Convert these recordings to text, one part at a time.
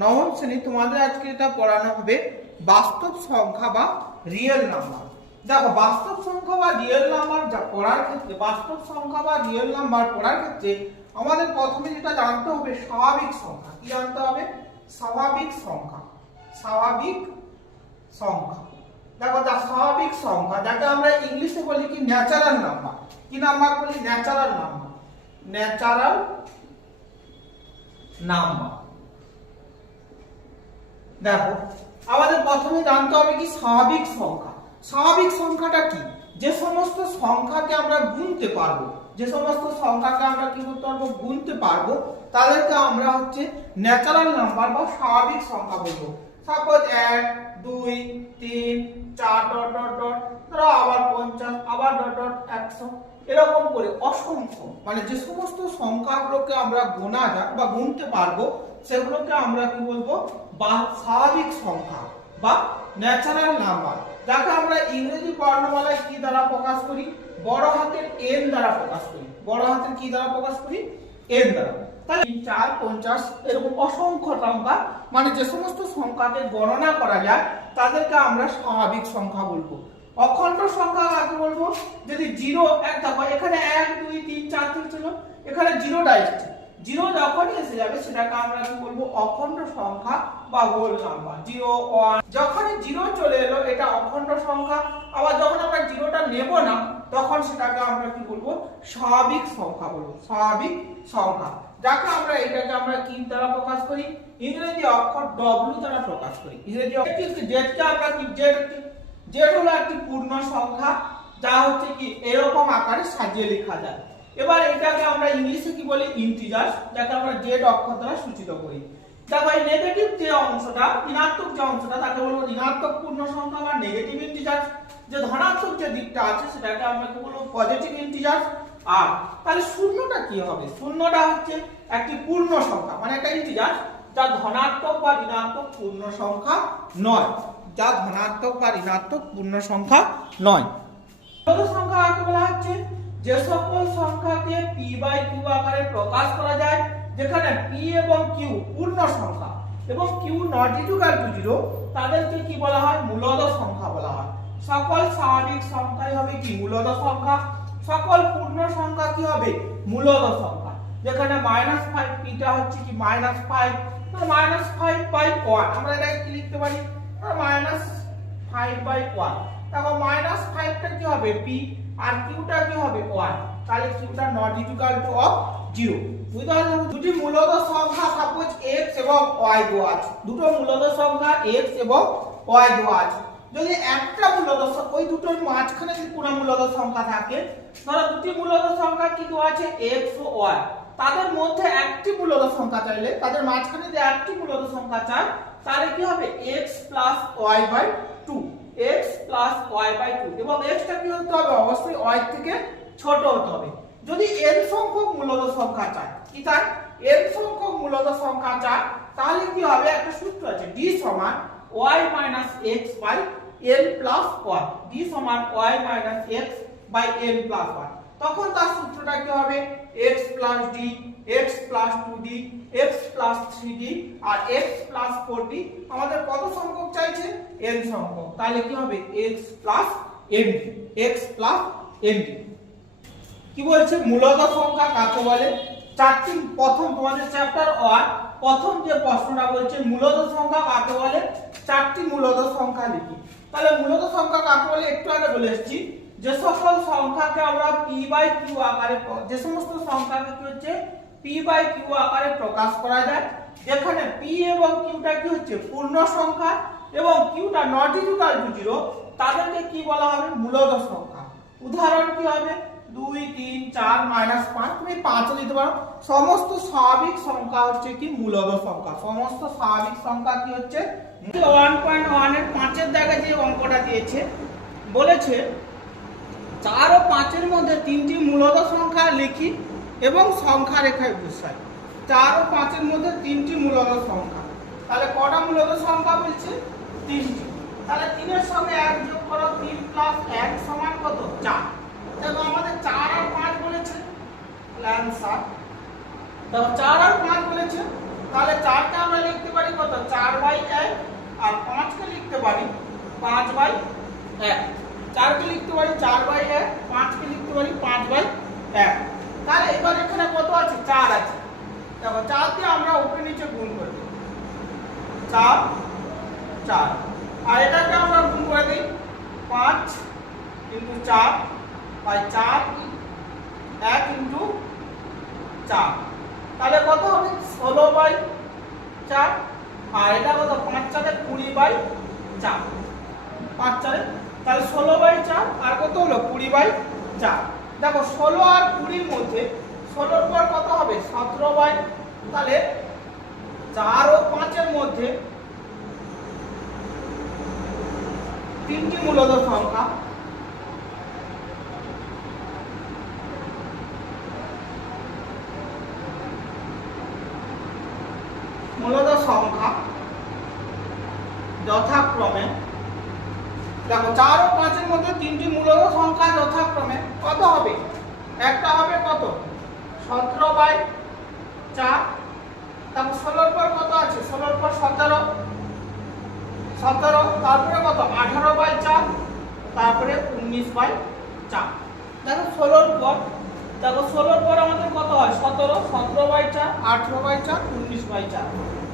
নবম শ্রেণী তোমাদের আজকে এটা পড়ানো হবে বাস্তব সংখ্যা বা রিয়েল নাম্বার। দেখো, বাস্তব সংখ্যা বা রিয়েল নাম্বার পড়ার ক্ষেত্রে আমাদের প্রথমে যেটা জানতে হবে স্বাভাবিক সংখ্যা। কি জানতে হবে? স্বাভাবিক সংখ্যা। দেখো, স্বাভাবিক সংখ্যা যাকে আমরা ইংলিশে বলি কি ন্যাচারাল নাম্বার। কি নাম্বার বলি? Natural number. দেখো, আমাদের প্রথমে জানতে হবে কি স্বাভাবিক সংখ্যা। স্বাভাবিক সংখ্যাটা কি? যে সমস্ত সংখ্যাকে আমরা গুনতে পারবো, তাদেরকে আমরা হচ্ছে ন্যাচারাল নাম্বার বা স্বাভাবিক সংখ্যা বলবো। সাপোজ 1 2 3 4 ডট ডট ডট, ধরো আবার 50, আবার ডট ডট 100, এরকম করে অসংখ্য, মানে যে সমস্ত সংখ্যাগুলোকে আমরা গোনা যায় বা গুনতে পারবো সেগুলোকে আমরা কি বলবো? বা স্বাভাবিক সংখ্যা বা ন্যাচারাল নাম্বার, যাকে আমরা ইংরেজি বর্ণমালায় কি দ্বারা প্রকাশ করি? বড় হাতের n দ্বারা প্রকাশ করি। বড় হাতের কি দ্বারা প্রকাশ করি? n দ্বারা। তাহলে 4 50 এরকম অসংখ্য সংখ্যা, মানে যে সমস্ত সংখ্যাকে গণনা করা যায় তাদেরকে আমরা স্বাভাবিক সংখ্যা বলবো। অখণ্ড সংখ্যা কাকে বলবো? যদি 0 1, দেখো এখানে 1 2 3 4 ছিল, এখানে 0টা এসেছে। 0 যখনই এসে যাবে সেটাকে আমরা কি বলবো? অখণ্ড সংখ্যা বা হোল নাম্বার। 0 1, যখনই 0 চলে এলো এটা অখণ্ড সংখ্যা। আবার যখন আমরা 0টা নেব না তখন সেটাকে আমরা কি বলবো? স্বাভাবিক সংখ্যা বলবো। স্বাভাবিক সংখ্যা, যাকে আমরা এটাকে আমরা কি দ্বারা প্রকাশ করি? ইংরেজি অক্ষর w দ্বারা প্রকাশ করি। ইংরেজি জেডকে আমরা কি জেড হলো একটি পূর্ণ সংখ্যা, যা হচ্ছে কি এরকম আকারে সাজিয়ে লেখা যায়। এবার এটাকে আমরা ইংলিশে কি বলি? ইন্টিজার, যাকে আমরা জেড অক্ষর দ্বারা সূচিত করি। দেখো, এই নেগেটিভ যে অংশটা, ঋণাত্মক যে অংশটা, তাকে বলবো ঋণাত্মক পূর্ণ সংখ্যা বা নেগেটিভ ইন্টিজার। যে ধনাত্মক যে দিকটা আছে সেটাকে আমরা কি বলবো? Positive integer. আর তাহলে শূন্যটা কি হবে? শূন্যটা হচ্ছে একটি পূর্ণ সংখ্যা, মানে একটা ইন্টিজার যা ধনাত্মক বা ঋণাত্মক পূর্ণ সংখ্যা নয়। মূলত সংখ্যা কাকে বলা হচ্ছে? যে সকল সংখ্যাকে p/q আকারে প্রকাশ করা যায়, যেখানে p এবং q পূর্ণ সংখ্যা এবং q not equal to 0, তাদেরকে কি বলা হয়? মূলদ সংখ্যা বলা হয়। সকল স্বাভাবিক সংখ্যাই হবে কি? মূলদ সংখ্যা। সকল পূর্ণ সংখ্যা কি হবে? মূলদ সংখ্যা। যেখানে -5 pটা হচ্ছে কি -5, তো -5/1 আমরা এটাকে কি লিখতে পারি? -5/1। দেখো, -5টা কি হবে? p, আর qটা কি হবে? 1। তাহলে qটা not equal to 0। উদাহরণ, দুটি মূলদ সংখ্যা সাপোজ x এবং y দেওয়া আছে। দুটো মূলদ সংখ্যা x এবং y দেওয়া আছে। যদি একটা মূলদ সংখ্যা, ওই দুটোর মাঝখানে যদি কোনো মূলদ সংখ্যা থাকে, ধরো দুটি মূলদ সংখ্যা কি দেওয়া আছে? x ও y, তাদের মধ্যে একটি মূলদ সংখ্যা চাইলে, তাদের মাঝখানে যদি একটি মূলদ সংখ্যা চাই, তাহলে কি হবে? x plus y/2, x plus y/2, এবং x টা কি হতে হবে? অবশ্যই y থেকে ছোট হতে হবে। যদি n সংখ্যক মূলদ সংখ্যা চাই, কি চাই? n সংখ্যক মূলদ সংখ্যা চাই, তাহলে কি হবে? একটা সূত্র আছে, d সমান y minus x by n plus 1, d সমান y minus x by n plus 1। তখন তার সূত্রটা কি হবে? x plus d, x plus 2d, x plus 3d আর x plus 4d। আমাদের কত সংখ্যক চাইছে? n সংখ্যক। তাহলে কি হবে? x plus nd। কি বলছে? মূলদ সংখ্যা কাকে বলে? চারটি, প্রথম তোমাদের চ্যাপ্টার 1 প্রথম যে প্রশ্নটা বলছে মূলদ সংখ্যা কাকে বলে, চারটি মূলদ সংখ্যা লিখি। তাহলে মূলদ সংখ্যা কাকে বলে একটু আগে বলে এসেছি। যে সকল সংখ্যাকে আমরা p/q আকারে, যে সমস্ত সংখ্যাকে কি হচ্ছে? p/q আকারে প্রকাশ করা যায়, যেখানে p এবং qটা কি হচ্ছে? পূর্ণ সংখ্যা এবং qটা not equal to 0, তাদেরকে কি বলা হবে? মূলদ সংখ্যা। উদাহরণ কি হবে? 2 3 4 -5, তুমি 5 দিতে পারো। সমস্ত স্বাভাবিক সংখ্যা হচ্ছে কি? মূলদ সংখ্যা। সমস্ত স্বাভাবিক সংখ্যা কি হচ্ছে? 1.1 এর 5 এর দাগে যে অঙ্কটা দিয়েছে, বলেছে 4 ও 5 এর মধ্যে তিনটি মূলদ সংখ্যা লিখি এবং সংখ্যা রেখায় বসাই। 4 ও 5 এর মধ্যে তিনটি মূলদ সংখ্যা, তাহলে কটা মূলদ সংখ্যা বলছে? 3টি। তাহলে 3 এর সঙ্গে 1 যোগ করো, 3 + 1 সমান কত? 4। দেখো, আমাদের 4 আর 5 বলেছে, তাহলে आंसर। দেখো, 4 আর 5 বলেছে, তাহলে 4টা আমরা লিখতে পারি কত? পারি 5/1, 4 কে লিখতে পারি 4/1, 5 কে লিখতে পারি 5/1। তাহলে এবার এখানে কত আছে? 4 আছে। দেখো 4 দিয়ে আমরা উপরে নিচে গুণ করে দিই, 4 4, আর এটাকে আমরা গুণ করে দিই 5 × 4 বাই 4, 1 × 4, তাহলে কত হবে? 16/4। আর এটা কত? 5 × 4 = 20/4, 5 4, তাহলে 16/4 আর কত হলো? 20/4। দেখো 16 আর 20 এর মধ্যে 16 এর পর কত হবে? 17/, তাহলে 4 ও 5 এর মধ্যে তিনটি মূলদ সংখ্যা, মূলদ সংখ্যা যথাক্রমে, দেখো 4 ও 5 এর মধ্যে তিনটি মূলদ সংখ্যা যথাক্রমে কত হবে? একটা হবে কত? 17/4, তারপর 16 এর পর কত আছে? 16 এর পর 17, তারপরে কত? 18/4, তারপরে 19/4। দেখো 16 এর পর, দেখো 16 এর পর আমাদের কত হয়? 17, 17/4, 18/4, 19/4।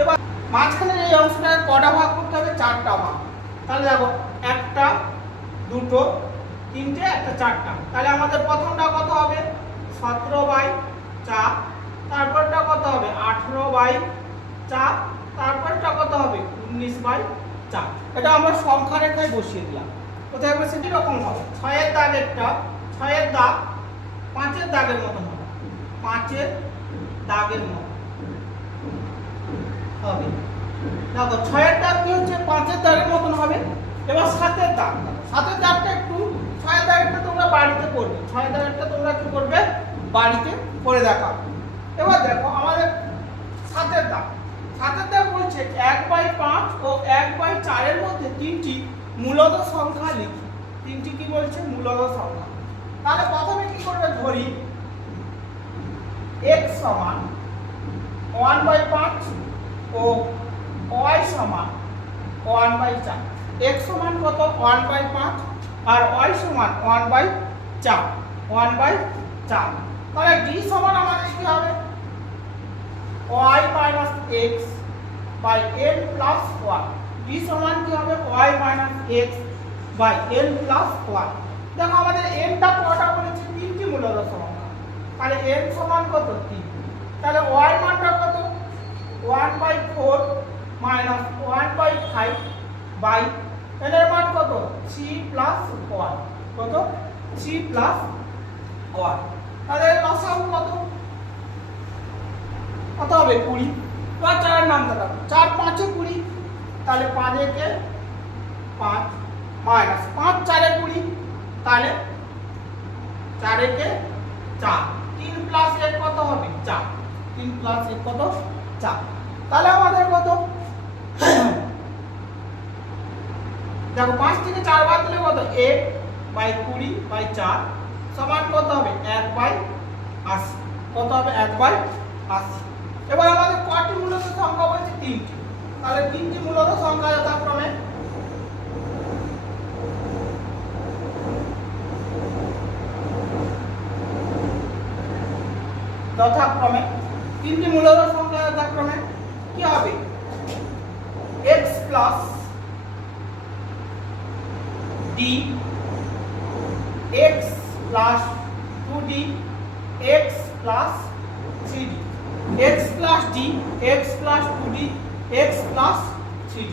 এবার মাঝখানে এই অংশটাকে কটা ভাগ করতে হবে? 4টা ভাগ। তাহলে দেখো 1টা 2টো 3টে 1টা 4টা, তাহলে আমাদের প্রথমটা কত হবে? 17/4, তারপরটা কত হবে? 18/4, তারপরটা কত হবে? 19/4। এটা আমরা সংখ্যা রেখায় বসিয়ে দিলাম। কোথায় বসে কি রকম হবে? 6 এর দাগেরটা 6 এর দাগ 5 এর দাগের মতন হবে, 5 এর দাগের মতন হবে। দেখো 6 এর দাগ কি হচ্ছে? 5 এর দাগের মতন হবে। এবার 7 এর দাগ, 7 এর দাগটা একটু, 6 এর দাগটা তোমরা বাড়িতে করবে, 6 এর দাগটা তোমরা কি করবে? বাড়িতে করে দেখাবে। এবার দেখো আমাদের 7 এর দাগ, 7 এর দাগ বলছে 1/5 ও 1/4 এর মধ্যে তিনটি মূলদ সংখ্যা লিখি। তিনটি কি বলছে? মূলদ সংখ্যা। তাহলে প্রথমে কি করবে? ধরি x সমান 1/5 ও y সমান 1/4। x সমান কত? 1/5 আর y সমান 1/4, 1/4। তাহলে d সমান আমাদের কি হবে? y minus x by n plus 1। d সমান কি হবে? y minus x by n plus 1। দেখো আমাদের n টা কটা বলেছে? তিনটি মূলদ সংখ্যা, তাহলে n সমান কত? 3। তাহলে y মানটা কত? 1/4 minus 1/5 by n এর মান কত? 3 plus 1, কত? 3 plus 1। তাহলে লসাগু কত? কত হবে? 20। বা 4 এর নাম দাও, 4 5 এ 20, তাহলে 5 একে 5 মাইনাস 5 4 এ 20, তাহলে 4 একে 4, 3 প্লাস 1 কত হবে? 4, 3 প্লাস 1 কত? 4। তাহলে আমাদের কত? দেখো 5 থেকে 4 বাদ দিলে কত? 1/20/4 সমান কত হবে? 1/80। কত হবে? 1/80। এবার আমাদের কয়টি মূলদ সংখ্যা বলছে? 3টি। তাহলে 3টি মূলদ সংখ্যা যথাক্রমে তিনটি মূলদ সংখ্যা যথাক্রমে কি হবে? x plus d, x plus 2d, x plus 3d, x plus d, x plus 2d, x plus 3d।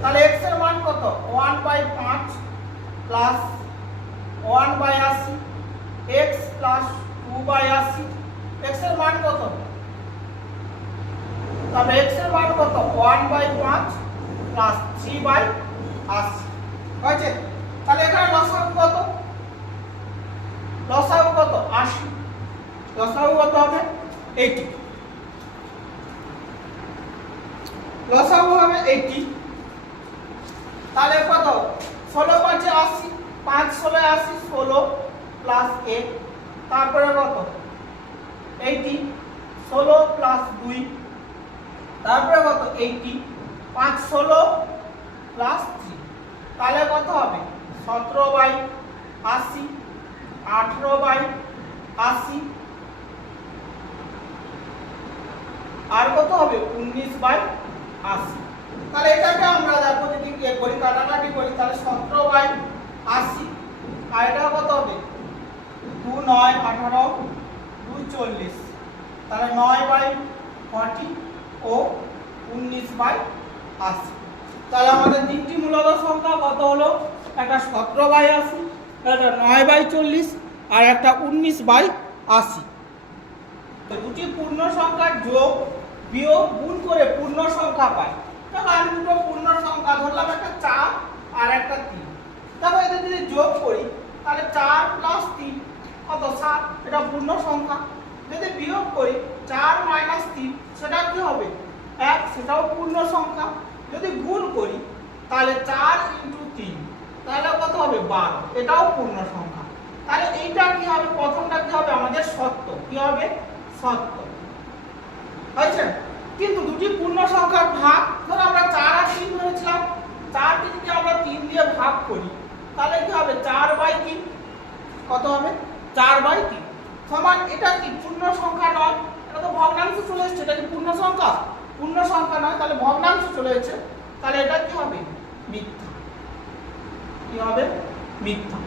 তাহলে x এর মান কত? 1/5 plus 1/80, x plus 2/80। x এর মান কত? তাহলে x এর মান কত? 1/5 plus 3/80 হয়েছে। তাহলে এখানে লসাগু কত? লসাগু কত? 80। লসাগু কত হবে? 80। লসাগু হবে 80। তাহলে কত? 16 5 80, 5 16 80, 16 প্লাস 1, তারপরে কত? 80, 16 প্লাস 2, তারপরে কত? 80, 5 16 প্লাস 3, তাহলে কত হবে 17/80, 18/80, আর কত হবে 19/80। তাহলে এটাকে আমরা দেখো যদি করি কাটাকাটি করি তাহলে 17/80, আর এটা কত হবে 2 9 18 2 40, তাহলে 9/40 ও 19/80। তাহলে আমাদের তিনটি মূলত সংখ্যা কত হলো, একটা 17/80, একটা 9/40 আর একটা 19/80। দুটি পূর্ণ সংখ্যার যোগ বিয়োগ গুণ করে পূর্ণ সংখ্যা পাই। দেখো আমি দুটো পূর্ণ সংখ্যা ধরলাম, একটা 4 আর একটা 3। দেখো এদের যদি যোগ করি তাহলে 4 + 3 কত 7, এটা পূর্ণ সংখ্যা। যদি বিয়োগ করি 4 - 3 সেটা কি হবে 1, সেটাও পূর্ণ সংখ্যা। যদি গুণ করি তাহলে 4 × 3 তাহলে কত হবে 12, এটাও পূর্ণ সংখ্যা। তাহলে এইটা কি হবে, প্রথমটা কি হবে আমাদের সত্য, কি হবে সত্য হয়েছে। কিন্তু দুটি পূর্ণ সংখ্যার ভাগ, ধরো আমরা 4 আর 3 ধরেছিলাম, 4 কে যদি আমরা 3 দিয়ে ভাগ করি তাহলে কি হবে 4/3, কত হবে 4/3 সমান, এটা কি পূর্ণ সংখ্যা নয়, এটা তো ভগ্নাংশ চলে এসেছে। এটা কি পূর্ণ সংখ্যা? পূর্ণ সংখ্যা নয়, তাহলে ভগ্নাংশ চলে এসেছে, তাহলে এটা কি হবে মিথ্যা, কি হবে মিথ্যা।